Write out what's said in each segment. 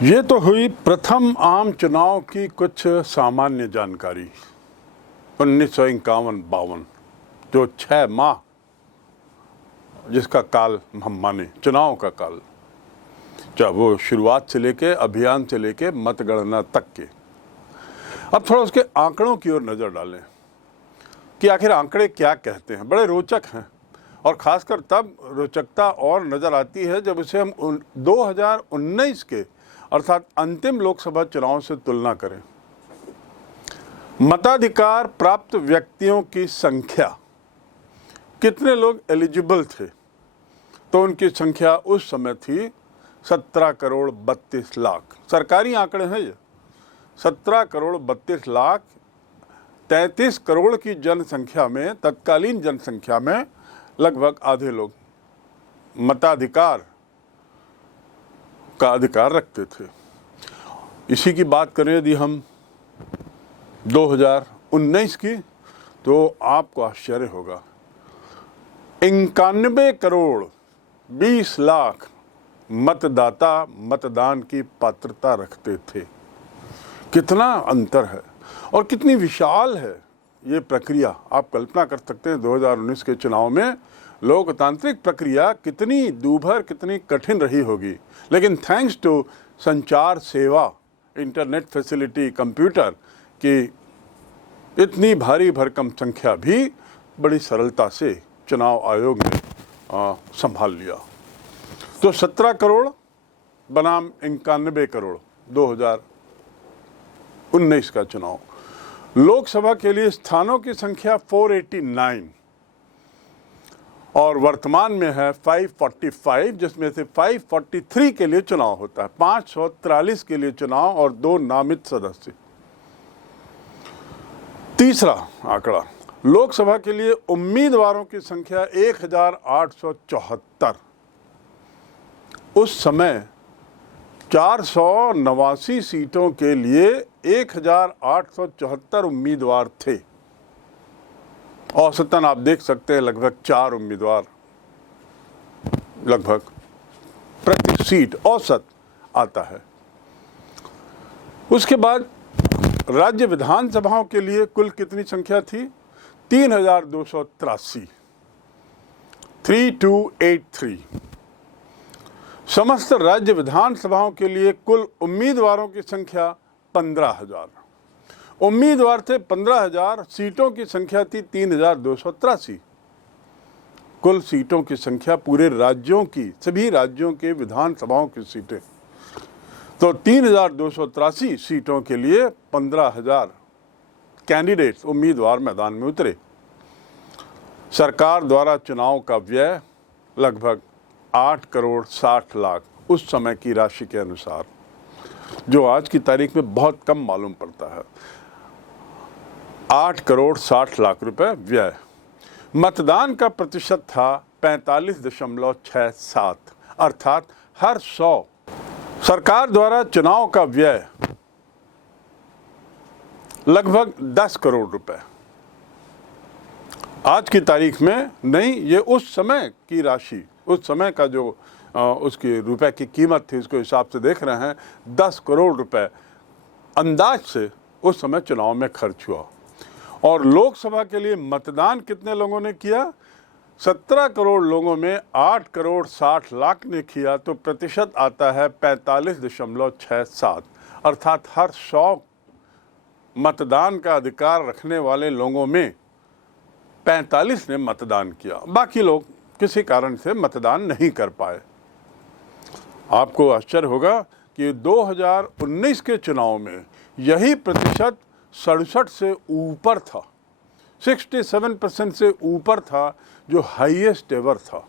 ये तो हुई प्रथम आम चुनाव की कुछ सामान्य जानकारी। 1951-52 जो 6 माह जिसका काल हम माने चुनाव का काल, चाहे वो शुरुआत से लेके अभियान से लेके मतगणना तक के। अब थोड़ा उसके आंकड़ों की ओर नज़र डालें कि आखिर आंकड़े क्या कहते हैं। बड़े रोचक हैं और ख़ासकर तब रोचकता और नज़र आती है जब उसे हम 2019 के अर्थात अंतिम लोकसभा चुनाव से तुलना करें। मताधिकार प्राप्त व्यक्तियों की संख्या, कितने लोग एलिजिबल थे, तो उनकी संख्या उस समय थी 17 करोड़ 32 लाख। सरकारी आंकड़े हैं ये। 17 करोड़ 32 लाख 33 करोड़ की जनसंख्या में, तत्कालीन जनसंख्या में लगभग आधे लोग मताधिकार का अधिकार रखते थे। इसी की बात करें यदि हम 2019 की, तो आपको आश्चर्य होगा 91 करोड़ 20 लाख मतदाता मतदान की पात्रता रखते थे। कितना अंतर है और कितनी विशाल है ये प्रक्रिया। आप कल्पना कर सकते हैं 2019 के चुनाव में लोकतांत्रिक प्रक्रिया कितनी दूभर, कितनी कठिन रही होगी। लेकिन थैंक्स टू संचार सेवा, इंटरनेट फैसिलिटी, कंप्यूटर की इतनी भारी भरकम संख्या भी बड़ी सरलता से चुनाव आयोग ने संभाल लिया। तो 17 करोड़ बनाम 91 करोड़ 2019 का चुनाव। लोकसभा के लिए स्थानों की संख्या 489 और वर्तमान में है 545, जिसमें से 543 के लिए चुनाव होता है, 543 के लिए चुनाव और 2 नामित सदस्य। तीसरा आंकड़ा, लोकसभा के लिए उम्मीदवारों की संख्या 1874। उस समय 489 सीटों के लिए 1874 उम्मीदवार थे। औसतन आप देख सकते हैं लगभग 4 उम्मीदवार लगभग प्रति सीट औसत आता है। उसके बाद राज्य विधानसभाओं के लिए कुल कितनी संख्या थी? 3283, 3283। समस्त राज्य विधानसभाओं के लिए कुल उम्मीदवारों की संख्या 15,000। उम्मीदवार थे 15,000, सीटों की संख्या थी 3283। कुल सीटों की संख्या पूरे राज्यों की, सभी राज्यों के विधानसभाओं की सीटें, तो 3283 सीटों के लिए 15,000 कैंडिडेट्स, उम्मीदवार मैदान में उतरे। सरकार द्वारा चुनाव का व्यय लगभग 8 करोड़ 60 लाख उस समय की राशि के अनुसार, जो आज की तारीख में बहुत कम मालूम पड़ता है। 8 करोड़ 60 लाख रुपए व्यय। मतदान का प्रतिशत था 45.67, अर्थात हर 100 सरकार द्वारा चुनाव का व्यय लगभग 10 करोड़ रुपए। आज की तारीख में नहीं, ये उस समय की राशि, उस समय का जो उसकी रुपए की कीमत थी, उसके हिसाब से देख रहे हैं 10 करोड़ रुपए अंदाज से उस समय चुनाव में खर्च हुआ। और लोकसभा के लिए मतदान कितने लोगों ने किया? 17 करोड़ लोगों में 8 करोड़ 60 लाख ने किया, तो प्रतिशत आता है 45.67, अर्थात हर 100 मतदान का अधिकार रखने वाले लोगों में 45 ने मतदान किया। बाकी लोग किसी कारण से मतदान नहीं कर पाए। आपको आश्चर्य होगा कि 2019 के चुनाव में यही प्रतिशत 67 से ऊपर था, 67% से ऊपर था, जो हाईएस्ट एवर था,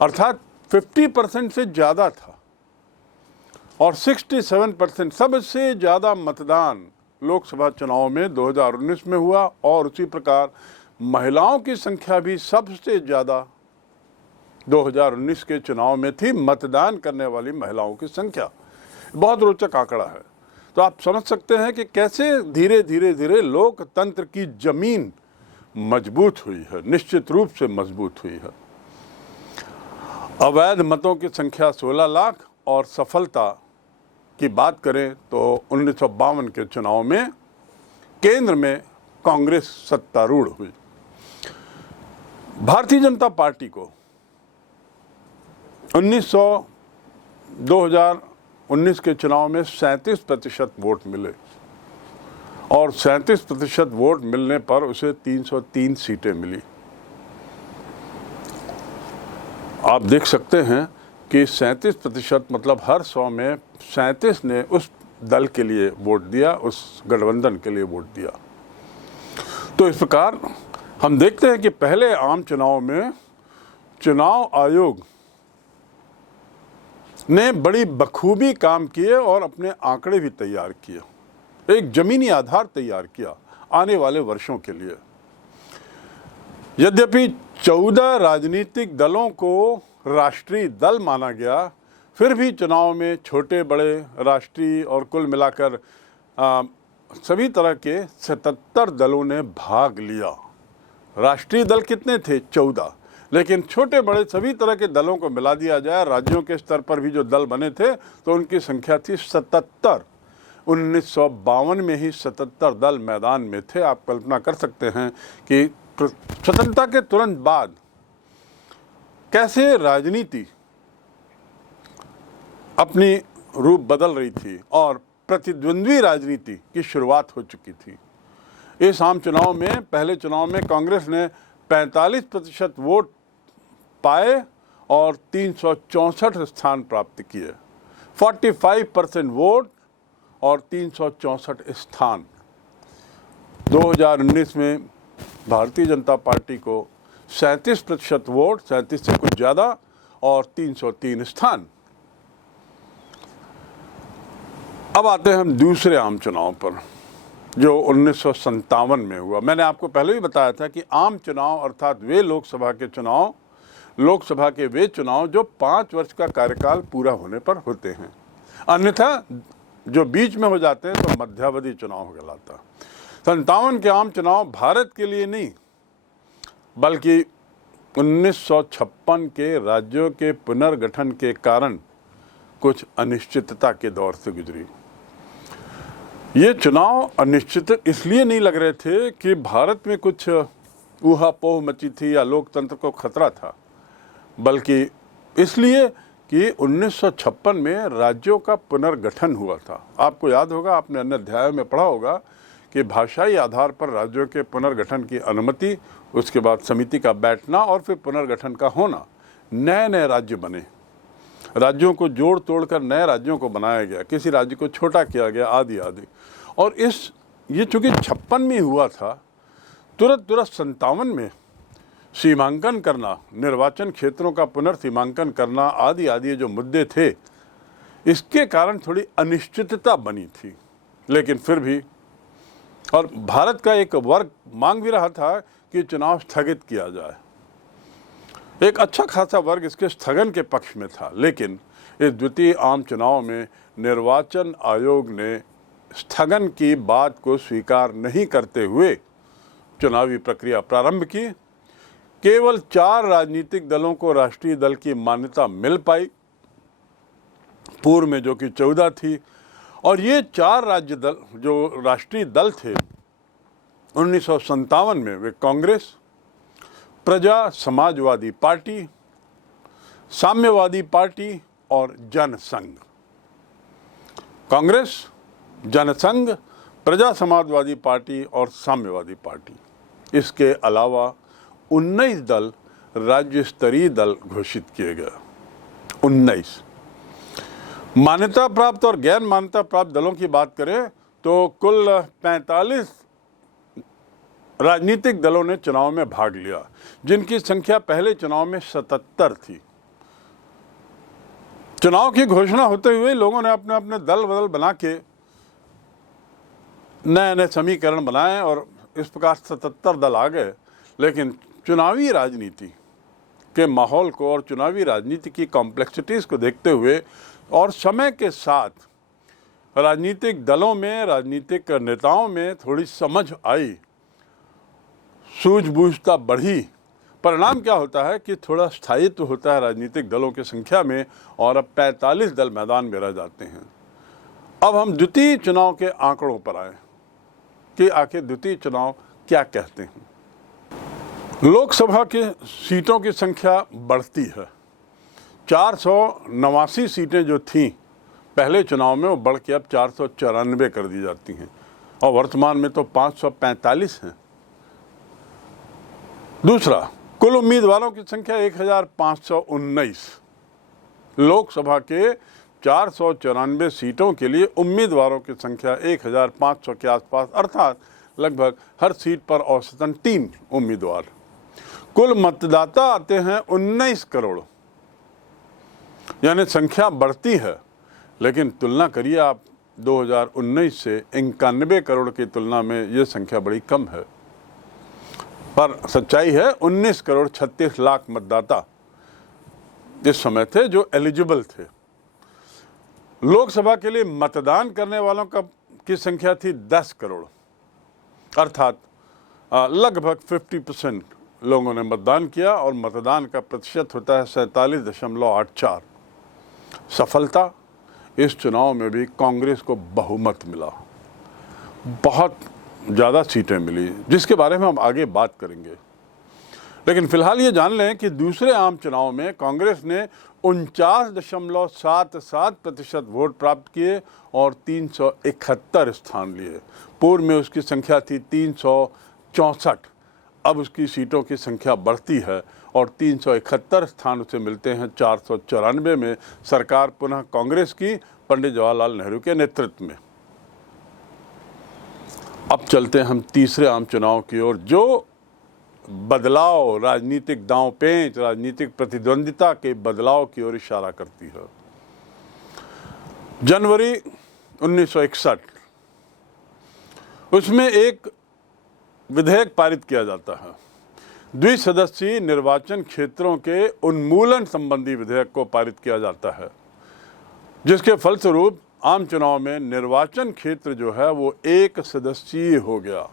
अर्थात 50% से ज़्यादा था। और 67% सबसे ज़्यादा मतदान लोकसभा चुनाव में 2019 में हुआ। और उसी प्रकार महिलाओं की संख्या भी सबसे ज़्यादा 2019 के चुनाव में थी, मतदान करने वाली महिलाओं की संख्या। बहुत रोचक आंकड़ा है। तो आप समझ सकते हैं कि कैसे धीरे धीरे लोकतंत्र की जमीन मजबूत हुई है, निश्चित रूप से मजबूत हुई है। अवैध मतों की संख्या 16 लाख और सफलता की बात करें तो 1952 के चुनाव में केंद्र में कांग्रेस सत्तारूढ़ हुई। भारतीय जनता पार्टी को 2019 के चुनाव में 37% वोट मिले और 37% वोट मिलने पर उसे 303 सीटें मिली। आप देख सकते हैं कि 37% मतलब हर 100 में 37 ने उस दल के लिए वोट दिया, उस गठबंधन के लिए वोट दिया। तो इस प्रकार हम देखते हैं कि पहले आम चुनाव में चुनाव आयोग ने बड़ी बखूबी काम किए और अपने आंकड़े भी तैयार किए, एक जमीनी आधार तैयार किया आने वाले वर्षों के लिए। यद्यपि 14 राजनीतिक दलों को राष्ट्रीय दल माना गया, फिर भी चुनाव में छोटे बड़े राष्ट्रीय और कुल मिलाकर सभी तरह के 77 दलों ने भाग लिया। राष्ट्रीय दल कितने थे? 14, लेकिन छोटे बड़े सभी तरह के दलों को मिला दिया जाए, राज्यों के स्तर पर भी जो दल बने थे तो उनकी संख्या थी 77। 1952 में ही 77 दल मैदान में थे। आप कल्पना कर सकते हैं कि स्वतंत्रता के तुरंत बाद कैसे राजनीति अपनी रूप बदल रही थी और प्रतिद्वंद्वी राजनीति की शुरुआत हो चुकी थी। इस आम चुनाव में, पहले चुनाव में कांग्रेस ने 45% वोट पाए और 364 स्थान प्राप्त किए। 45% वोट और 364 स्थान। 2019 में भारतीय जनता पार्टी को 37% वोट, 37 से कुछ ज़्यादा, और 303 स्थान। अब आते हैं हम दूसरे आम चुनाव पर जो 1957 में हुआ। मैंने आपको पहले भी बताया था कि आम चुनाव अर्थात वे लोकसभा के वे चुनाव जो 5 वर्ष का कार्यकाल पूरा होने पर होते हैं, अन्यथा जो बीच में हो जाते हैं तो मध्यावधि चुनाव कहलाता। 57 के आम चुनाव भारत के लिए नहीं बल्कि 1956 के राज्यों के पुनर्गठन के कारण कुछ अनिश्चितता के दौर से गुजरी। ये चुनाव अनिश्चित इसलिए नहीं लग रहे थे कि भारत में कुछ ऊहापोह मची थी या लोकतंत्र को खतरा था, बल्कि इसलिए कि 1956 में राज्यों का पुनर्गठन हुआ था। आपको याद होगा, आपने अन्य अध्याय में पढ़ा होगा कि भाषाई आधार पर राज्यों के पुनर्गठन की अनुमति, उसके बाद समिति का बैठना और फिर पुनर्गठन का होना। नए नए राज्य बने, राज्यों को जोड़ तोड़ कर नए राज्यों को बनाया गया, किसी राज्य को छोटा किया गया, आदि आदि। और ये चूँकि 56 में हुआ था, तुरंत 57 में सीमांकन करना, निर्वाचन क्षेत्रों का पुनर्सीमांकन करना, आदि आदि जो मुद्दे थे, इसके कारण थोड़ी अनिश्चितता बनी थी। लेकिन फिर भी, और भारत का एक वर्ग मांग भी रहा था कि चुनाव स्थगित किया जाए, एक अच्छा खासा वर्ग इसके स्थगन के पक्ष में था। लेकिन इस द्वितीय आम चुनाव में निर्वाचन आयोग ने स्थगन की बात को स्वीकार नहीं करते हुए चुनावी प्रक्रिया प्रारंभ की। केवल 4 राजनीतिक दलों को राष्ट्रीय दल की मान्यता मिल पाई, पूर्व में जो कि 14 थी। और ये 4 राज्य दल जो राष्ट्रीय दल थे 1957 में, वे कांग्रेस, प्रजा समाजवादी पार्टी, साम्यवादी पार्टी और जनसंघ। कांग्रेस, जनसंघ, प्रजा समाजवादी पार्टी और साम्यवादी पार्टी। इसके अलावा 19 दल राज्य स्तरीय दल घोषित किए गए। 19 मान्यता प्राप्त और गैर मान्यता प्राप्त दलों की बात करें तो कुल 45 राजनीतिक दलों ने चुनाव में भाग लिया, जिनकी संख्या पहले चुनाव में 77 थी। चुनाव की घोषणा होते हुए लोगों ने अपने अपने दल बदल बना के नए नए समीकरण बनाए और इस प्रकार 77 दल आ गए। लेकिन चुनावी राजनीति के माहौल को और चुनावी राजनीति की कॉम्प्लेक्सिटीज़ को देखते हुए और समय के साथ राजनीतिक दलों में, राजनीतिक नेताओं में थोड़ी समझ आई, सूझबूझता बढ़ी। परिणाम क्या होता है कि थोड़ा स्थायित्व होता है राजनीतिक दलों की संख्या में, और अब 45 दल मैदान में रह जाते हैं। अब हम द्वितीय चुनाव के आंकड़ों पर आए कि आखिर द्वितीय चुनाव क्या कहते हैं। लोकसभा के सीटों की संख्या बढ़ती है। 489 सीटें जो थीं पहले चुनाव में, वो बढ़ के अब 494 कर दी जाती हैं और वर्तमान में तो 545 हैं। दूसरा, कुल उम्मीदवारों की संख्या 1519। लोकसभा के 494 सीटों के लिए उम्मीदवारों की संख्या 1500 के आसपास, अर्थात लगभग हर सीट पर औसतन 3 उम्मीदवार। कुल मतदाता आते हैं 19 करोड़, यानी संख्या बढ़ती है, लेकिन तुलना करिए आप 2019 से 91 करोड़ की तुलना में ये संख्या बड़ी कम है। पर सच्चाई है 19 करोड़ 36 लाख मतदाता इस समय थे जो एलिजिबल थे। लोकसभा के लिए मतदान करने वालों की संख्या थी 10 करोड़, अर्थात लगभग 50% लोगों ने मतदान किया और मतदान का प्रतिशत होता है 47.84। सफलता, इस चुनाव में भी कांग्रेस को बहुमत मिला, बहुत ज़्यादा सीटें मिली, जिसके बारे में हम आगे बात करेंगे। लेकिन फिलहाल ये जान लें कि दूसरे आम चुनाव में कांग्रेस ने 49.77% वोट प्राप्त किए और 371 स्थान लिए। पूर्व में उसकी संख्या थी 364। अब उसकी सीटों की संख्या बढ़ती है और 371 स्थान उसे मिलते हैं 494 में। सरकार पुनः कांग्रेस की, पंडित जवाहरलाल नेहरू के नेतृत्व में। अब चलते हैं हम तीसरे आम चुनाव की ओर, जो बदलाव, राजनीतिक दांव पेंच, राजनीतिक प्रतिद्वंदिता के बदलाव की ओर इशारा करती है। जनवरी 1961, उसमें एक विधेयक पारित किया जाता है। द्विसदस्यीय निर्वाचन क्षेत्रों के उन्मूलन संबंधी विधेयक को पारित किया जाता है, जिसके फलस्वरूप आम चुनाव में निर्वाचन क्षेत्र जो है वो 1 सदस्यीय हो गया।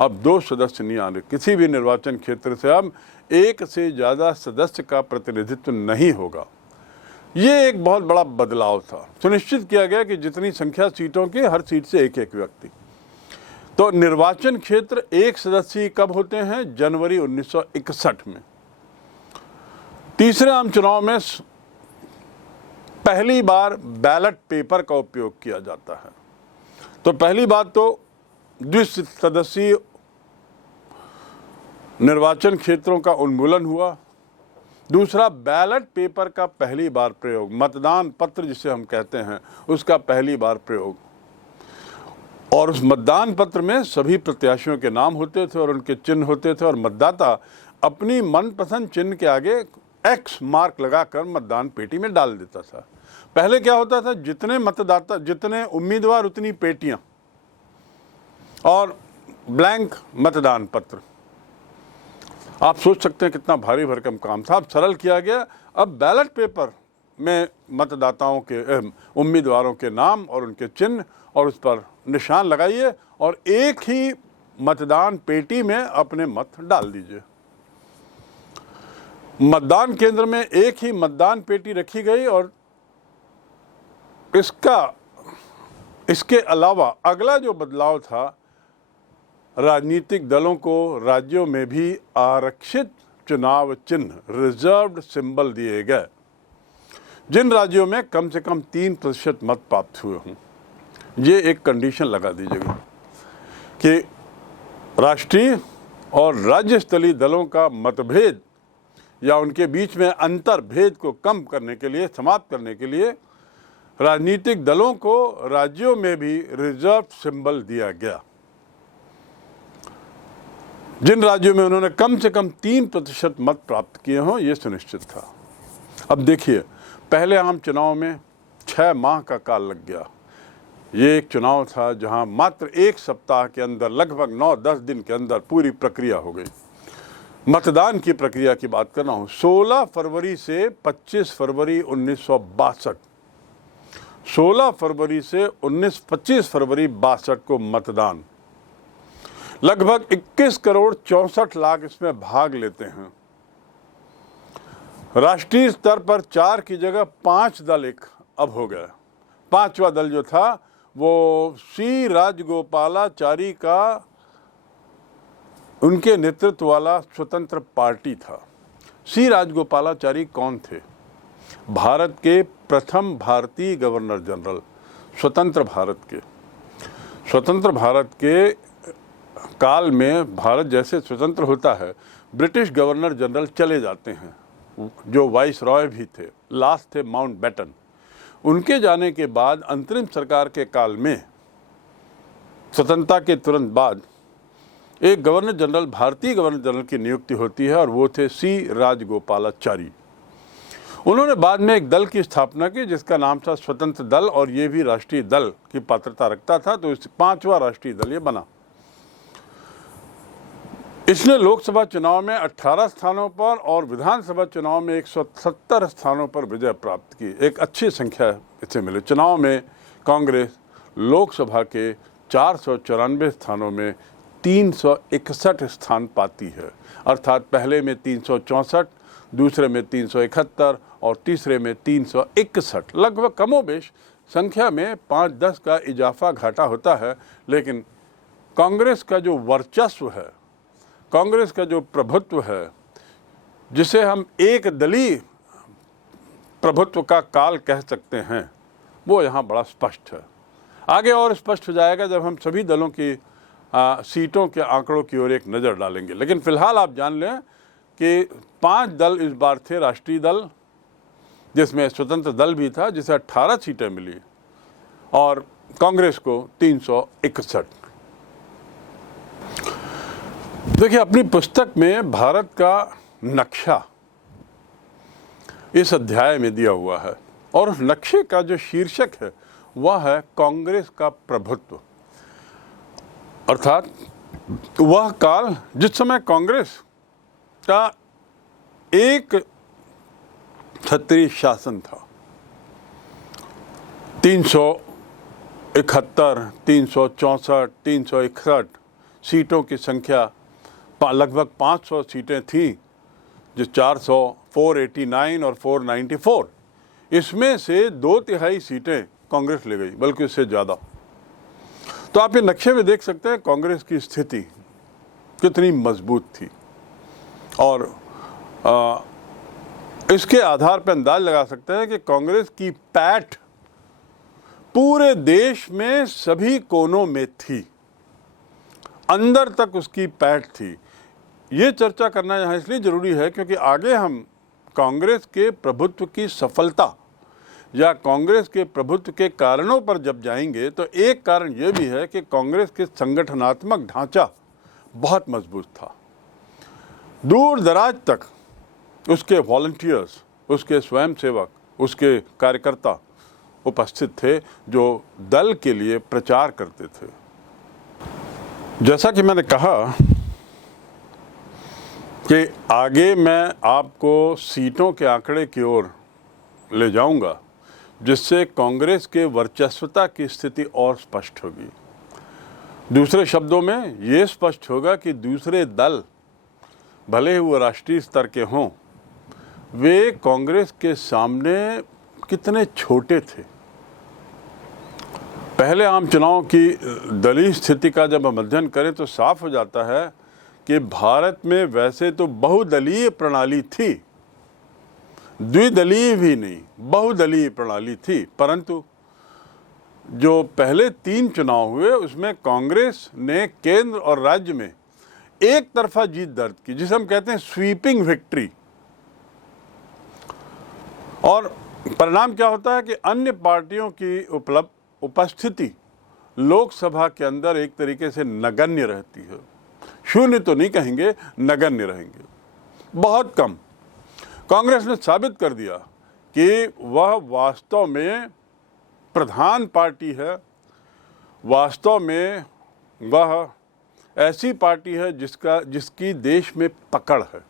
अब 2 सदस्य नहीं आने, किसी भी निर्वाचन क्षेत्र से अब 1 से ज़्यादा सदस्य का प्रतिनिधित्व नहीं होगा। ये एक बहुत बड़ा बदलाव था। सुनिश्चित किया गया कि जितनी संख्या सीटों की, हर सीट से एक एक व्यक्ति। तो निर्वाचन क्षेत्र 1 सदस्यीय कब होते हैं? जनवरी 1961 में। तीसरे आम चुनाव में पहली बार बैलेट पेपर का उपयोग किया जाता है। तो पहली बात तो द्विसदस्यीय निर्वाचन क्षेत्रों का उन्मूलन हुआ। दूसरा, बैलेट पेपर का पहली बार प्रयोग, मतदान पत्र जिसे हम कहते हैं, उसका पहली बार प्रयोग। और उस मतदान पत्र में सभी प्रत्याशियों के नाम होते थे और उनके चिन्ह होते थे और मतदाता अपनी मनपसंद चिन्ह के आगे एक्स मार्क लगाकर मतदान पेटी में डाल देता था। पहले क्या होता था, जितने मतदाता, जितने उम्मीदवार उतनी पेटियां और ब्लैंक मतदान पत्र। आप सोच सकते हैं कितना भारी भरकम काम था। अब सरल किया गया। अब बैलेट पेपर में मतदाताओं के, उम्मीदवारों के नाम और उनके चिन्ह और उस पर निशान लगाइए और एक ही मतदान पेटी में अपने मत डाल दीजिए। मतदान केंद्र में एक ही मतदान पेटी रखी गई और इसके अलावा अगला जो बदलाव था, राजनीतिक दलों को राज्यों में भी आरक्षित चुनाव चिन्ह, रिजर्व्ड सिंबल दिए गए। जिन राज्यों में कम से कम 3% मत प्राप्त हुए हों, ये एक कंडीशन लगा दीजिएगा कि राष्ट्रीय और राज्य स्तरीय दलों का मतभेद या उनके बीच में अंतर भेद को कम करने के लिए, समाप्त करने के लिए राजनीतिक दलों को राज्यों में भी रिजर्व सिंबल दिया गया। जिन राज्यों में उन्होंने कम से कम 3% मत प्राप्त किए हों, यह सुनिश्चित था। अब देखिए, पहले आम चुनाव में 6 माह का काल लग गया। ये एक चुनाव था जहां मात्र 1 सप्ताह के अंदर, लगभग 9-10 दिन के अंदर पूरी प्रक्रिया हो गई। मतदान की प्रक्रिया की बात कर रहा हूं। 16 फरवरी से 25 फरवरी 1962, 16 फरवरी से 25 फरवरी 62 को मतदान। लगभग 21 करोड़ 64 लाख इसमें भाग लेते हैं। राष्ट्रीय स्तर पर 4 की जगह 5 दल अब हो गए। 5वां दल जो था वो सी राजगोपालाचारी का उनके नेतृत्व वाला स्वतंत्र पार्टी था। सी राजगोपालाचारी कौन थे? भारत के प्रथम भारतीय गवर्नर जनरल, स्वतंत्र भारत के काल में भारत जैसे स्वतंत्र होता है, ब्रिटिश गवर्नर जनरल चले जाते हैं, जो वाइस रॉय भी थे, लास्ट थे माउंटबेटन। उनके जाने के बाद अंतरिम सरकार के काल में, स्वतंत्रता के तुरंत बाद, एक गवर्नर जनरल, भारतीय गवर्नर जनरल की नियुक्ति होती है और वो थे सी राजगोपालाचारी। उन्होंने बाद में एक दल की स्थापना की जिसका नाम था स्वतंत्र दल, और ये भी राष्ट्रीय दल की पात्रता रखता था, तो इस 5वां राष्ट्रीय दल ये बना। इसने लोकसभा चुनाव में 18 स्थानों पर और विधानसभा चुनाव में 170 स्थानों पर विजय प्राप्त की। एक अच्छी संख्या इसे मिली। चुनाव में कांग्रेस लोकसभा के 494 स्थानों में 361 स्थान पाती है, अर्थात पहले में 364, दूसरे में 371 और तीसरे में 361। लगभग कमोबेश संख्या में 5-10 का इजाफा घाटा होता है, लेकिन कांग्रेस का जो वर्चस्व है, कांग्रेस का जो प्रभुत्व है, जिसे हम एक दलीय प्रभुत्व का काल कह सकते हैं, वो यहाँ बड़ा स्पष्ट है। आगे और स्पष्ट हो जाएगा जब हम सभी दलों की सीटों के आंकड़ों की ओर एक नज़र डालेंगे। लेकिन फिलहाल आप जान लें कि 5 दल इस बार थे। राष्ट्रीय दल, जिसमें स्वतंत्र दल भी था, जिसे 18 सीटें मिली, और कांग्रेस को 361। देखिए, अपनी पुस्तक में भारत का नक्शा इस अध्याय में दिया हुआ है, और उस नक्शे का जो शीर्षक है वह है कांग्रेस का प्रभुत्व। अर्थात वह काल जिस समय कांग्रेस का एक क्षत्रिय शासन था। 371, 364, 361 सीटों की संख्या, लगभग 500 सीटें थीं, जो 400, 489 और 494, इसमें से 2/3 सीटें कांग्रेस ले गई, बल्कि उससे ज़्यादा। तो आप ये नक्शे में देख सकते हैं कांग्रेस की स्थिति कितनी मजबूत थी, और इसके आधार पर अंदाज लगा सकते हैं कि कांग्रेस की पैठ पूरे देश में सभी कोनों में थी, अंदर तक उसकी पैठ थी। ये चर्चा करना यहाँ इसलिए ज़रूरी है क्योंकि आगे हम कांग्रेस के प्रभुत्व की सफलता या कांग्रेस के प्रभुत्व के कारणों पर जब जाएंगे, तो एक कारण ये भी है कि कांग्रेस के संगठनात्मक ढांचा बहुत मजबूत था। दूर दराज तक उसके वॉलंटियर्स, उसके स्वयंसेवक, उसके कार्यकर्ता उपस्थित थे जो दल के लिए प्रचार करते थे। जैसा कि मैंने कहा कि आगे मैं आपको सीटों के आंकड़े की ओर ले जाऊंगा, जिससे कांग्रेस के वर्चस्वता की स्थिति और स्पष्ट होगी। दूसरे शब्दों में ये स्पष्ट होगा कि दूसरे दल, भले ही वो राष्ट्रीय स्तर के हों, वे कांग्रेस के सामने कितने छोटे थे। पहले आम चुनाव की दलीय स्थिति का जब हम अध्ययन करें तो साफ हो जाता है कि भारत में वैसे तो बहुदलीय प्रणाली थी, द्विदलीय भी नहीं, बहुदलीय प्रणाली थी, परंतु जो पहले 3 चुनाव हुए उसमें कांग्रेस ने केंद्र और राज्य में एक तरफा जीत दर्ज की, जिसे हम कहते हैं स्वीपिंग विक्ट्री। और परिणाम क्या होता है कि अन्य पार्टियों की उपस्थिति लोकसभा के अंदर एक तरीके से नगण्य रहती है। शून्य तो नहीं कहेंगे, नगण्य रहेंगे, बहुत कम। कांग्रेस ने साबित कर दिया कि वह वास्तव में प्रधान पार्टी है, वास्तव में वह ऐसी पार्टी है जिसकी देश में पकड़ है।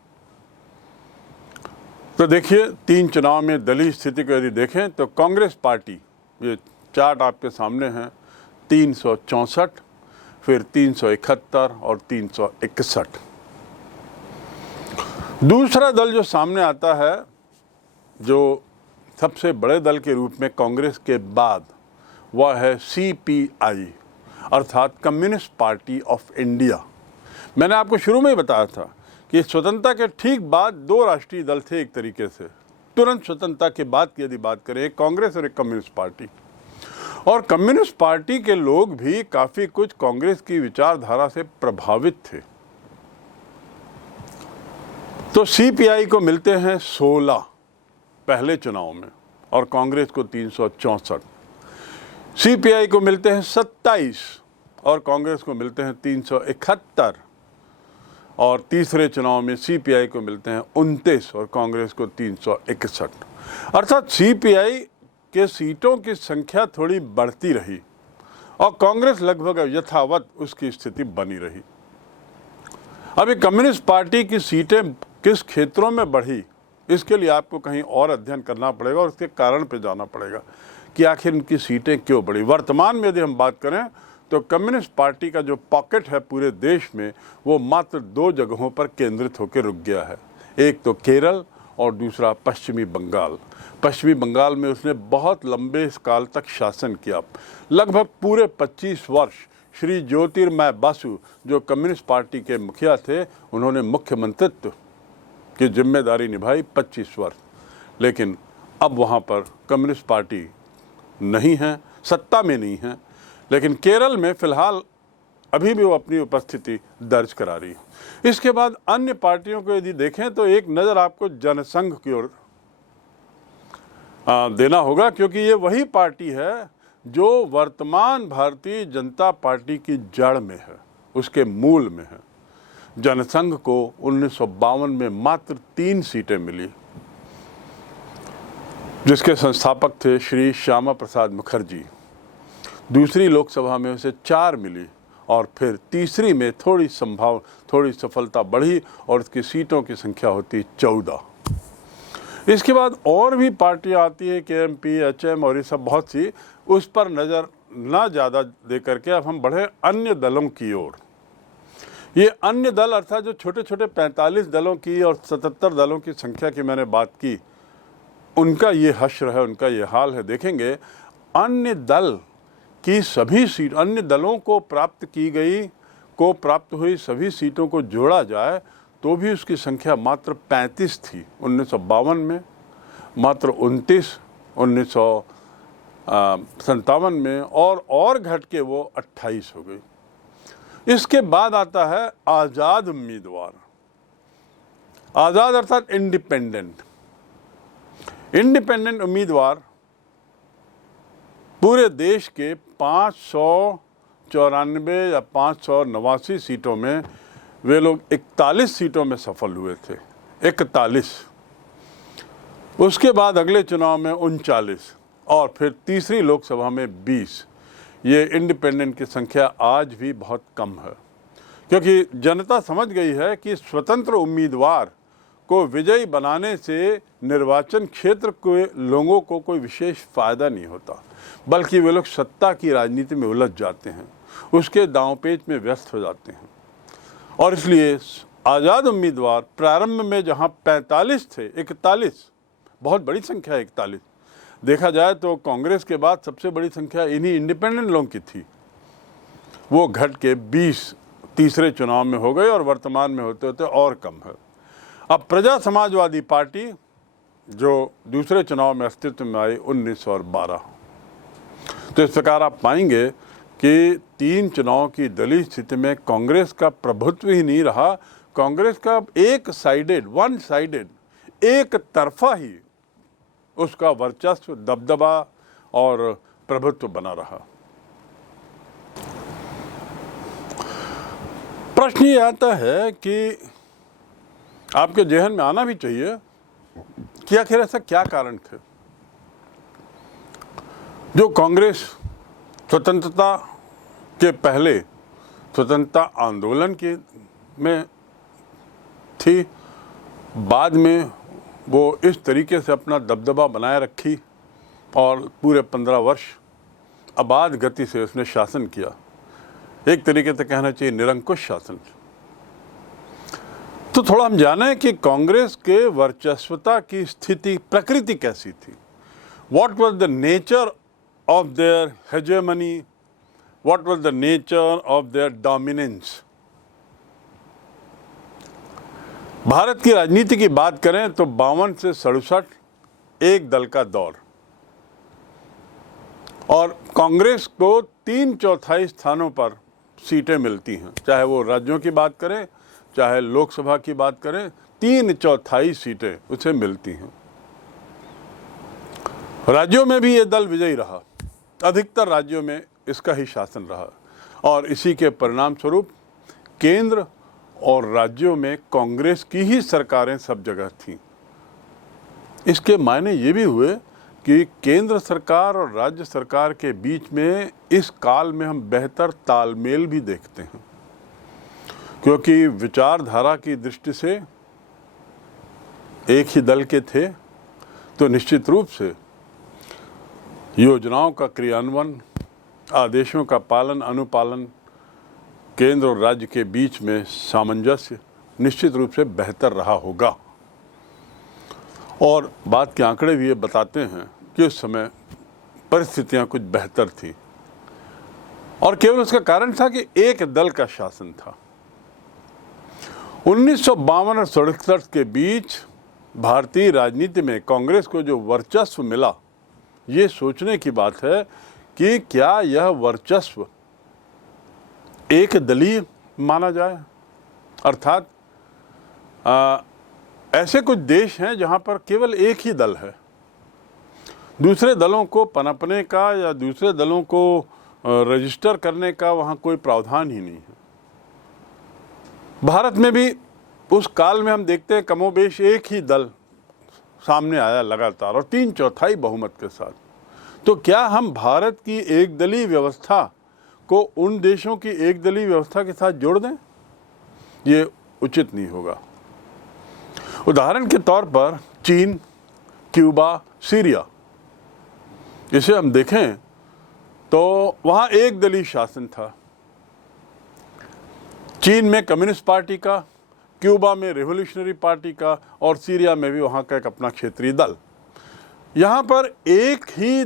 तो देखिए, 3 चुनाव में दलीय स्थिति को यदि देखें तो कांग्रेस पार्टी, ये चार्ट आपके सामने है, 364, फिर 371 और 361। दूसरा दल जो सामने आता है, जो सबसे बड़े दल के रूप में कांग्रेस के बाद, वह है CPI अर्थात कम्युनिस्ट पार्टी ऑफ इंडिया। मैंने आपको शुरू में ही बताया था कि स्वतंत्रता के ठीक बाद दो राष्ट्रीय दल थे एक तरीके से, तुरंत स्वतंत्रता के बाद की यदि बात करें, एक कांग्रेस और एक कम्युनिस्ट पार्टी। और कम्युनिस्ट पार्टी के लोग भी काफी कुछ कांग्रेस की विचारधारा से प्रभावित थे। तो CPI को मिलते हैं 16 पहले चुनाव में और कांग्रेस को 364। CPI को मिलते हैं 27 और कांग्रेस को मिलते हैं 371 और तीसरे चुनाव में CPI को मिलते हैं 29 और कांग्रेस को 361। अर्थात CPI के सीटों की संख्या थोड़ी बढ़ती रही और कांग्रेस लगभग यथावत उसकी स्थिति बनी रही। अभी कम्युनिस्ट पार्टी की सीटें किस क्षेत्रों में बढ़ी, इसके लिए आपको कहीं और अध्ययन करना पड़ेगा और उसके कारण पे जाना पड़ेगा कि आखिर उनकी सीटें क्यों बढ़ी। वर्तमान में यदि हम बात करें तो कम्युनिस्ट पार्टी का जो पॉकेट है पूरे देश में वो मात्र 2 जगहों पर केंद्रित होकर रुक गया है, एक तो केरल और दूसरा पश्चिमी बंगाल। पश्चिमी बंगाल में उसने बहुत लंबे काल तक शासन किया, लगभग पूरे 25 वर्ष। श्री ज्योतिर्मय बासु जो कम्युनिस्ट पार्टी के मुखिया थे, उन्होंने मुख्यमंत्रित्व की जिम्मेदारी निभाई 25 वर्ष। लेकिन अब वहाँ पर कम्युनिस्ट पार्टी नहीं है, सत्ता में नहीं है, लेकिन केरल में फिलहाल अभी भी वो अपनी उपस्थिति दर्ज करा रही है। इसके बाद अन्य पार्टियों को यदि देखें तो एक नज़र आपको जनसंघ की ओर देना होगा, क्योंकि ये वही पार्टी है जो वर्तमान भारतीय जनता पार्टी की जड़ में है, उसके मूल में है। जनसंघ को 1952 में मात्र 3 सीटें मिली, जिसके संस्थापक थे श्री श्यामा प्रसाद मुखर्जी। दूसरी लोकसभा में उसे 4 मिली और फिर तीसरी में थोड़ी सफलता बढ़ी और उसकी सीटों की संख्या होती 14। इसके बाद और भी पार्टियां आती है, KMP, HM और ये सब बहुत सी, उस पर नज़र ना ज़्यादा दे करके अब हम बढ़े अन्य दलों की ओर। ये अन्य दल अर्थात जो छोटे छोटे 45 दलों की और 77 दलों की संख्या की मैंने बात की, उनका ये हश्र है, उनका ये हाल है। देखेंगे अन्य दल की सभी सीट, अन्य दलों को प्राप्त हुई सभी सीटों को जोड़ा जाए तो भी उसकी संख्या मात्र 35 थी 1952 में, मात्र 29 1957 में और घट के वो 28 हो गई। इसके बाद आता है आज़ाद उम्मीदवार। आज़ाद अर्थात इंडिपेंडेंट उम्मीदवार पूरे देश के 594 या 589 सीटों में वे लोग 41 सीटों में सफल हुए थे, 41। उसके बाद अगले चुनाव में 39 और फिर तीसरी लोकसभा में 20। ये इंडिपेंडेंट की संख्या आज भी बहुत कम है, क्योंकि जनता समझ गई है कि स्वतंत्र उम्मीदवार को विजयी बनाने से निर्वाचन क्षेत्र के लोगों को कोई विशेष फायदा नहीं होता, बल्कि वे लोग सत्ता की राजनीति में उलझ जाते हैं, उसके दांवपेच में व्यस्त हो जाते हैं। और इसलिए आज़ाद उम्मीदवार प्रारंभ में जहां 45 थे, 41, बहुत बड़ी संख्या है 41। देखा जाए तो कांग्रेस के बाद सबसे बड़ी संख्या इन्हीं इंडिपेंडेंट लोगों की थी, वो घट के 20 तीसरे चुनाव में हो गए और वर्तमान में होते होते और कम है। अब प्रजा समाजवादी पार्टी जो दूसरे चुनाव में अस्तित्व में आई 19 और 12। तो इस प्रकार आप पाएंगे कि 3 चुनाव की दलीय स्थिति में कांग्रेस का प्रभुत्व ही नहीं रहा, कांग्रेस का वन साइडेड एक तरफा ही उसका वर्चस्व, दबदबा और प्रभुत्व बना रहा। प्रश्न ये आता है कि आपके जेहन में आना भी चाहिए कि आखिर ऐसा क्या कारण थे जो कांग्रेस स्वतंत्रता के पहले स्वतंत्रता आंदोलन में थी, बाद में वो इस तरीके से अपना दबदबा बनाए रखी और पूरे 15 वर्ष अबाध गति से उसने शासन किया, एक तरीके से कहना चाहिए निरंकुश शासन। तो थोड़ा हम जानें कि कांग्रेस के वर्चस्वता की स्थिति, प्रकृति कैसी थी। What was the nature of their hegemony, what was the nature of their dominance. Bharat की राजनीति की बात करें तो 52 से 67 एक दल का दौर, और कांग्रेस को 3/4 स्थानों पर सीटें मिलती हैं, चाहे वो राज्यों की बात करें चाहे लोकसभा की बात करें, 3/4 सीटें उसे मिलती हैं। राज्यों में भी ये दल विजयी रहा, अधिकतर राज्यों में इसका ही शासन रहा, और इसी के परिणाम स्वरूप केंद्र और राज्यों में कांग्रेस की ही सरकारें सब जगह थीं। इसके मायने ये भी हुए कि केंद्र सरकार और राज्य सरकार के बीच में इस काल में हम बेहतर तालमेल भी देखते हैं, क्योंकि विचारधारा की दृष्टि से एक ही दल के थे, तो निश्चित रूप से योजनाओं का क्रियान्वयन, आदेशों का पालन अनुपालन, केंद्र और राज्य के बीच में सामंजस्य निश्चित रूप से बेहतर रहा होगा। और बात के आंकड़े भी ये बताते हैं कि उस समय परिस्थितियां कुछ बेहतर थी, और केवल उसका कारण था कि एक दल का शासन था। 1952 और 67 के बीच भारतीय राजनीति में कांग्रेस को जो वर्चस्व मिला, ये सोचने की बात है कि क्या यह वर्चस्व एक दलीय माना जाए, अर्थात ऐसे कुछ देश हैं जहां पर केवल एक ही दल है, दूसरे दलों को पनपने का या दूसरे दलों को रजिस्टर करने का वहां कोई प्रावधान ही नहीं है। भारत में भी उस काल में हम देखते हैं कमोबेश एक ही दल सामने आया लगातार, और 3/4 बहुमत के साथ। तो क्या हम भारत की एक दलीय व्यवस्था को उन देशों की एक दलीय व्यवस्था के साथ जोड़ दें? ये उचित नहीं होगा। उदाहरण के तौर पर चीन, क्यूबा, सीरिया, इसे हम देखें तो वहाँ एक दलीय शासन था। चीन में कम्युनिस्ट पार्टी का, क्यूबा में रिवॉल्यूशनरी पार्टी का, और सीरिया में भी वहाँ का एक अपना क्षेत्रीय दल। यहाँ पर एक ही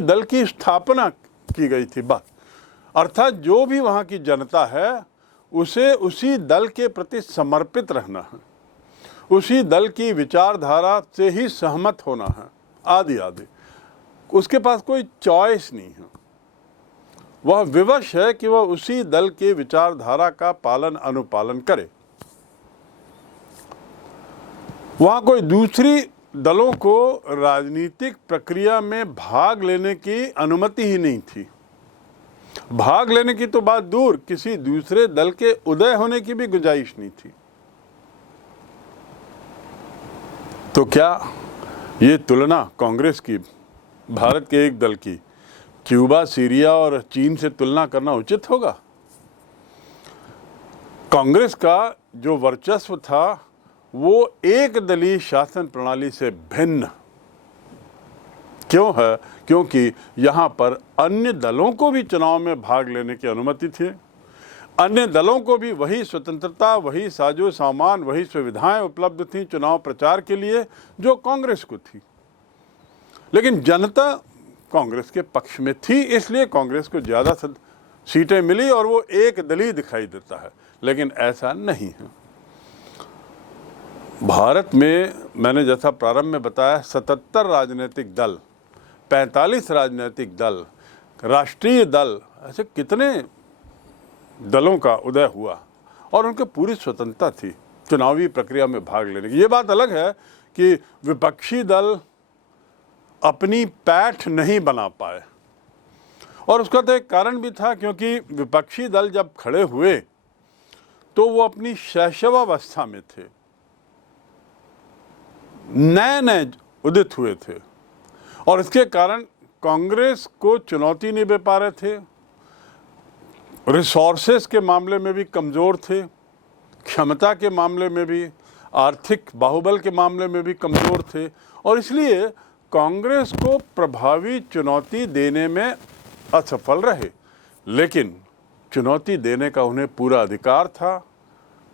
दल की स्थापना की गई थी बस, अर्थात जो भी वहाँ की जनता है उसे उसी दल के प्रति समर्पित रहना है, उसी दल की विचारधारा से ही सहमत होना है, आदि आदि। उसके पास कोई चॉइस नहीं है, वह विवश है कि वह उसी दल के विचारधारा का पालन अनुपालन करे। वहाँ कोई दूसरी दलों को राजनीतिक प्रक्रिया में भाग लेने की अनुमति ही नहीं थी। भाग लेने की तो बात दूर, किसी दूसरे दल के उदय होने की भी गुंजाइश नहीं थी। तो क्या ये तुलना कांग्रेस की, भारत के एक दल की, क्यूबा, सीरिया और चीन से तुलना करना उचित होगा? कांग्रेस का जो वर्चस्व था वो एक दलीय शासन प्रणाली से भिन्न क्यों है? क्योंकि यहाँ पर अन्य दलों को भी चुनाव में भाग लेने की अनुमति थी, अन्य दलों को भी वही स्वतंत्रता, वही साजो सामान, वही सुविधाएं उपलब्ध थीं चुनाव प्रचार के लिए जो कांग्रेस को थी। लेकिन जनता कांग्रेस के पक्ष में थी, इसलिए कांग्रेस को ज़्यादा सीटें मिली और वो एक दलीय दिखाई देता है, लेकिन ऐसा नहीं है। भारत में मैंने जैसा प्रारंभ में बताया 77 राजनीतिक दल, 45 राजनीतिक दल, राष्ट्रीय दल, ऐसे कितने दलों का उदय हुआ, और उनके पूरी स्वतंत्रता थी चुनावी प्रक्रिया में भाग लेने की। ये बात अलग है कि विपक्षी दल अपनी पैठ नहीं बना पाए, और उसका तो एक कारण भी था, क्योंकि विपक्षी दल जब खड़े हुए तो वो अपनी शैशवावस्था में थे, नए उदित हुए थे, और इसके कारण कांग्रेस को चुनौती नहीं दे पा रहे थे, रिसोर्सेस के मामले में भी कमज़ोर थे, क्षमता के मामले में भी, आर्थिक बाहुबल के मामले में भी कमज़ोर थे, और इसलिए कांग्रेस को प्रभावी चुनौती देने में असफल रहे। लेकिन चुनौती देने का उन्हें पूरा अधिकार था,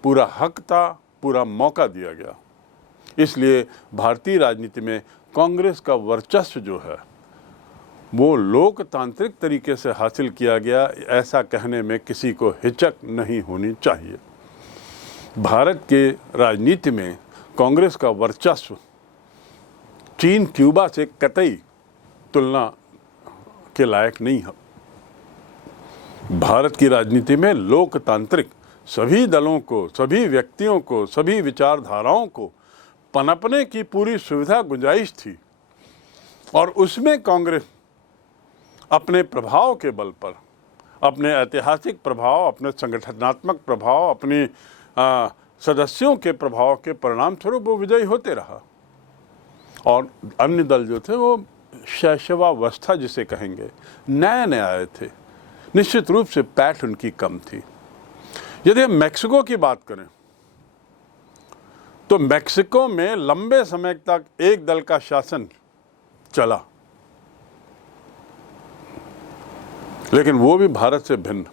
पूरा हक था, पूरा मौका दिया गया। इसलिए भारतीय राजनीति में कांग्रेस का वर्चस्व जो है वो लोकतांत्रिक तरीके से हासिल किया गया, ऐसा कहने में किसी को हिचक नहीं होनी चाहिए। भारत के राजनीति में कांग्रेस का वर्चस्व चीन क्यूबा से कतई तुलना के लायक नहीं है। भारत की राजनीति में लोकतांत्रिक सभी दलों को, सभी व्यक्तियों को, सभी विचारधाराओं को पनपने की पूरी सुविधा गुंजाइश थी और उसमें कांग्रेस अपने प्रभाव के बल पर, अपने ऐतिहासिक प्रभाव, अपने संगठनात्मक प्रभाव, अपने सदस्यों के प्रभाव के परिणाम स्वरूप वो विजयी होते रहा। और अन्य दल जो थे वो शैशवावस्था जिसे कहेंगे, नए नए आए थे, निश्चित रूप से पैठ उनकी कम थी। यदि हम मैक्सिको की बात करें तो मैक्सिको में लंबे समय तक एक दल का शासन चला, लेकिन वो भी भारत से भिन्न।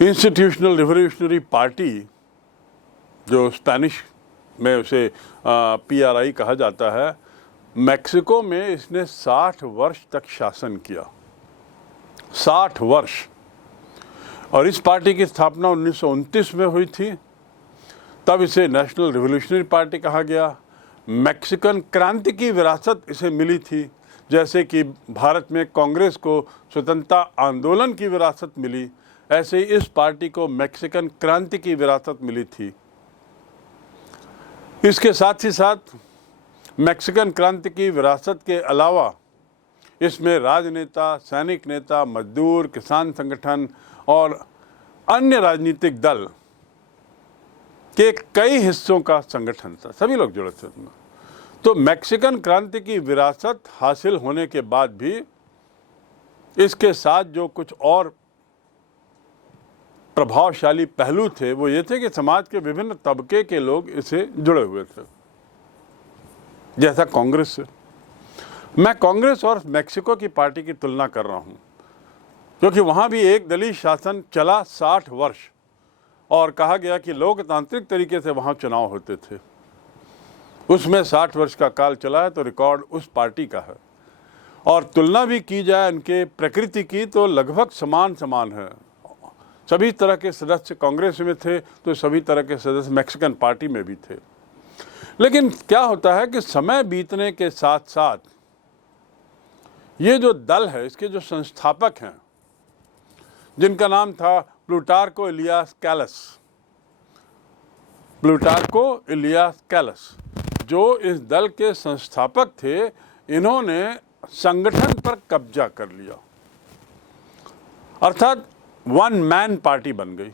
इंस्टीट्यूशनल रिवोल्यूशनरी पार्टी, जो स्पेनिश में उसे PRI कहा जाता है, मैक्सिको में इसने 60 वर्ष तक शासन किया, 60 वर्ष। और इस पार्टी की स्थापना 1929 में हुई थी। तब इसे नेशनल रिवोल्यूशनरी पार्टी कहा गया। मैक्सिकन क्रांति की विरासत इसे मिली थी, जैसे कि भारत में कांग्रेस को स्वतंत्रता आंदोलन की विरासत मिली, ऐसे ही इस पार्टी को मैक्सिकन क्रांति की विरासत मिली थी। इसके साथ ही साथ मैक्सिकन क्रांति की विरासत के अलावा इसमें राजनेता, सैनिक नेता, मजदूर, किसान संगठन और अन्य राजनीतिक दल के कई हिस्सों का संगठन था, सभी लोग जुड़े थे उनमें। तो मैक्सिकन क्रांति की विरासत हासिल होने के बाद भी इसके साथ जो कुछ और प्रभावशाली पहलू थे वो ये थे कि समाज के विभिन्न तबके के लोग इसे जुड़े हुए थे, जैसा कांग्रेस से। मैं कांग्रेस और मैक्सिको की पार्टी की तुलना कर रहा हूं क्योंकि वहां भी एक दलीय शासन चला 60 वर्ष और कहा गया कि लोकतांत्रिक तरीके से वहां चुनाव होते थे। उसमें 60 वर्ष का काल चला है तो रिकॉर्ड उस पार्टी का है। और तुलना भी की जाए उनके प्रकृति की तो लगभग समान समान है। सभी तरह के सदस्य कांग्रेस में थे तो सभी तरह के सदस्य मैक्सिकन पार्टी में भी थे। लेकिन क्या होता है कि समय बीतने के साथ साथ ये जो दल है, इसके जो संस्थापक हैं, जिनका नाम था प्लूटार्को इलियास कैलस, जो इस दल के संस्थापक थे, इन्होंने संगठन पर कब्जा कर लिया, अर्थात वन मैन पार्टी बन गई।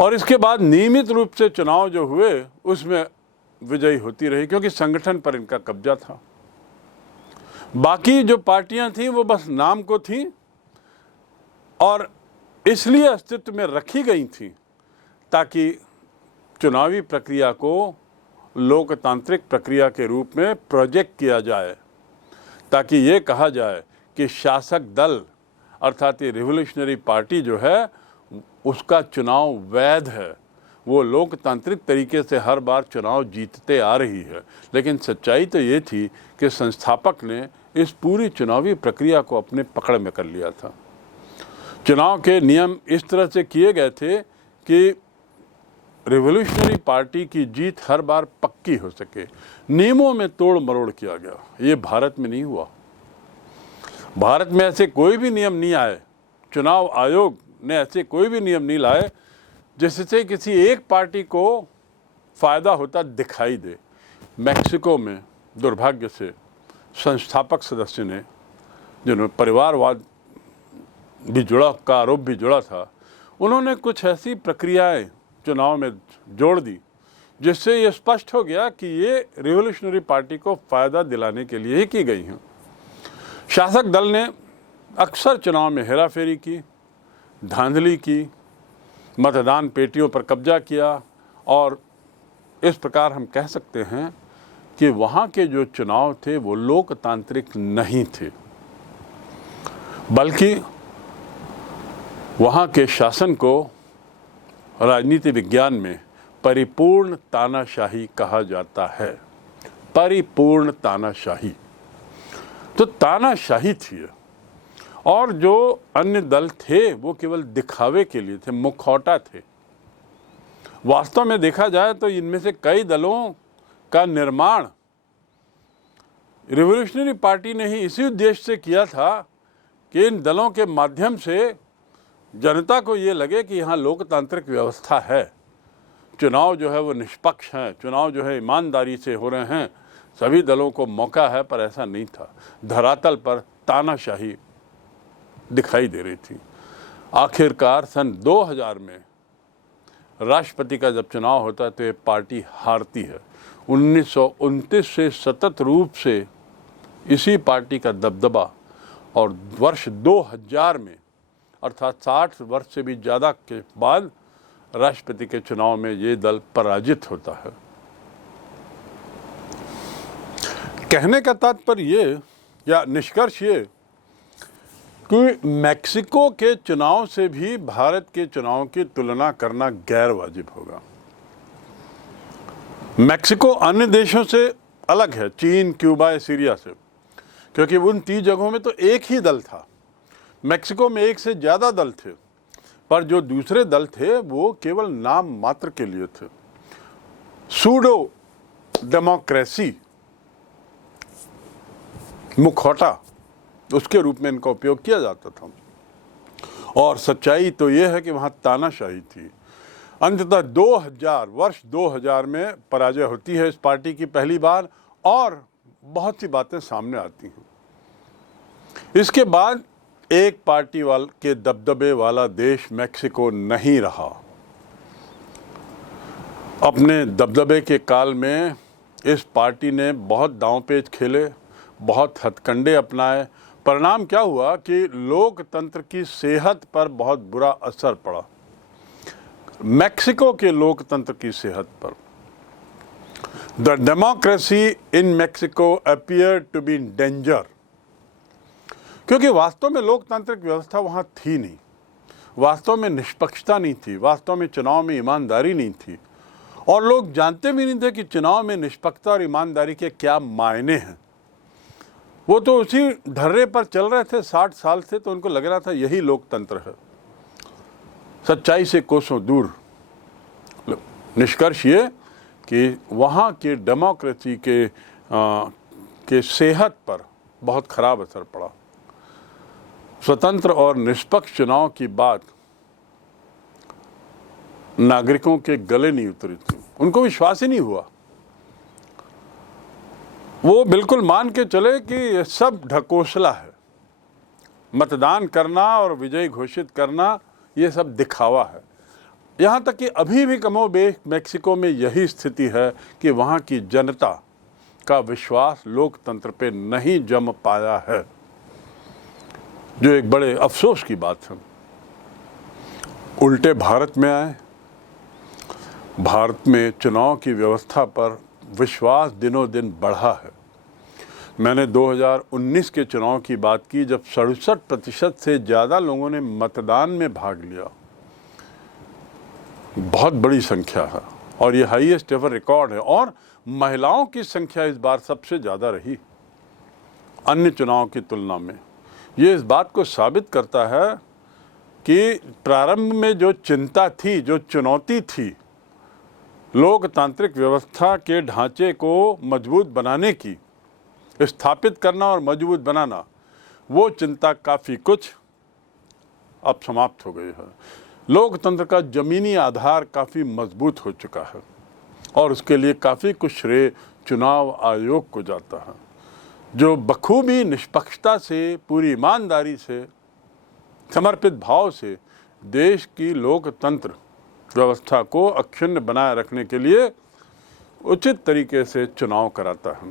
और इसके बाद नियमित रूप से चुनाव जो हुए उसमें विजयी होती रही क्योंकि संगठन पर इनका कब्जा था। बाकी जो पार्टियां थीं वो बस नाम को थीं और इसलिए अस्तित्व में रखी गई थीं ताकि चुनावी प्रक्रिया को लोकतांत्रिक प्रक्रिया के रूप में प्रोजेक्ट किया जाए, ताकि ये कहा जाए कि शासक दल अर्थात ये रिवोल्यूशनरी पार्टी जो है उसका चुनाव वैध है, वो लोकतांत्रिक तरीके से हर बार चुनाव जीतते आ रही है। लेकिन सच्चाई तो ये थी कि संस्थापक ने इस पूरी चुनावी प्रक्रिया को अपने पकड़ में कर लिया था। चुनाव के नियम इस तरह से किए गए थे कि रिवोल्यूशनरी पार्टी की जीत हर बार पक्की हो सके। नियमों में तोड़ मरोड़ किया गया, ये भारत में नहीं हुआ। भारत में ऐसे कोई भी नियम नहीं आए, चुनाव आयोग ने ऐसे कोई भी नियम नहीं लाए जिससे किसी एक पार्टी को फायदा होता दिखाई दे। मैक्सिको में दुर्भाग्य से संस्थापक सदस्य ने, जिन्होंने परिवारवाद भी जुड़ा का आरोप भी जुड़ा था, उन्होंने कुछ ऐसी प्रक्रियाएं चुनाव में जोड़ दी जिससे ये स्पष्ट हो गया कि ये रिवोल्यूशनरी पार्टी को फायदा दिलाने के लिए ही की गई हैं। शासक दल ने अक्सर चुनाव में हेराफेरी की, धांधली की, मतदान पेटियों पर कब्जा किया और इस प्रकार हम कह सकते हैं कि वहाँ के जो चुनाव थे वो लोकतांत्रिक नहीं थे, बल्कि वहाँ के शासन को राजनीति विज्ञान में परिपूर्ण तानाशाही कहा जाता है। परिपूर्ण तानाशाही, तो तानाशाही थी। और जो अन्य दल थे वो केवल दिखावे के लिए थे, मुखौटा थे। वास्तव में देखा जाए तो इनमें से कई दलों का निर्माण रिवॉल्यूशनरी पार्टी ने ही इसी उद्देश्य से किया था कि इन दलों के माध्यम से जनता को ये लगे कि यहाँ लोकतांत्रिक व्यवस्था है, चुनाव जो है वो निष्पक्ष हैं, चुनाव जो है ईमानदारी से हो रहे हैं, सभी दलों को मौका है। पर ऐसा नहीं था, धरातल पर तानाशाही दिखाई दे रही थी। आखिरकार सन 2000 में राष्ट्रपति का जब चुनाव होता है तो ये पार्टी हारती है। 1929 से सतत रूप से इसी पार्टी का दबदबा, और वर्ष 2000 में अर्थात 60 वर्ष से भी ज़्यादा के बाद राष्ट्रपति के चुनाव में ये दल पराजित होता है। कहने का तात्पर्य ये या निष्कर्ष ये कि मैक्सिको के चुनाव से भी भारत के चुनाव की तुलना करना गैर वाजिब होगा। मैक्सिको अन्य देशों से अलग है, चीन, क्यूबा, सीरिया से, क्योंकि उन 30 जगहों में तो एक ही दल था। मैक्सिको में एक से ज़्यादा दल थे, पर जो दूसरे दल थे वो केवल नाम मात्र के लिए थे। सूडो डेमोक्रेसी, मुखौटा, उसके रूप में इनका उपयोग किया जाता था। और सच्चाई तो ये है कि वहाँ तानाशाही थी। अंततः वर्ष 2000 में पराजय होती है इस पार्टी की पहली बार, और बहुत सी बातें सामने आती हैं। इसके बाद एक पार्टी के दबदबे वाला देश मैक्सिको नहीं रहा। अपने दबदबे के काल में इस पार्टी ने बहुत दांवपेच खेले, बहुत हथकंडे अपनाए। परिणाम क्या हुआ कि लोकतंत्र की सेहत पर बहुत बुरा असर पड़ा, मैक्सिको के लोकतंत्र की सेहत पर। The democracy in Mexico appear to be in danger, क्योंकि वास्तव में लोकतांत्रिक व्यवस्था वहाँ थी नहीं, वास्तव में निष्पक्षता नहीं थी, वास्तव में चुनाव में ईमानदारी नहीं थी, और लोग जानते भी नहीं थे कि चुनाव में निष्पक्षता और ईमानदारी के क्या मायने हैं। वो तो उसी ढर्रे पर चल रहे थे 60 साल से, तो उनको लग रहा था यही लोकतंत्र है। सच्चाई से कोसों दूर। निष्कर्ष ये कि वहाँ के डेमोक्रेसी के सेहत पर बहुत खराब असर पड़ा। स्वतंत्र और निष्पक्ष चुनाव की बात नागरिकों के गले नहीं उतरी थी, उनको विश्वास ही नहीं हुआ। वो बिल्कुल मान के चले कि ये सब ढकोसला है, मतदान करना और विजयी घोषित करना ये सब दिखावा है। यहाँ तक कि अभी भी कमोबेश मैक्सिको में यही स्थिति है कि वहाँ की जनता का विश्वास लोकतंत्र पे नहीं जम पाया है, जो एक बड़े अफसोस की बात है। उल्टे भारत में आए, भारत में चुनाव की व्यवस्था पर विश्वास दिनों दिन बढ़ा है। मैंने 2019 के चुनाव की बात की, जब 67% से ज़्यादा लोगों ने मतदान में भाग लिया। बहुत बड़ी संख्या है और ये हाईएस्ट एवर रिकॉर्ड है, और महिलाओं की संख्या इस बार सबसे ज़्यादा रही अन्य चुनाव की तुलना में। ये इस बात को साबित करता है कि प्रारंभ में जो चिंता थी, जो चुनौती थी लोकतांत्रिक व्यवस्था के ढांचे को मजबूत बनाने की, स्थापित करना और मजबूत बनाना, वो चिंता काफ़ी कुछ अब समाप्त हो गई है। लोकतंत्र का जमीनी आधार काफ़ी मजबूत हो चुका है, और उसके लिए काफ़ी कुछ श्रेय चुनाव आयोग को जाता है, जो बखूबी निष्पक्षता से, पूरी ईमानदारी से, समर्पित भाव से देश की लोकतंत्र व्यवस्था को अक्षुण्ण बनाए रखने के लिए उचित तरीके से चुनाव कराता है।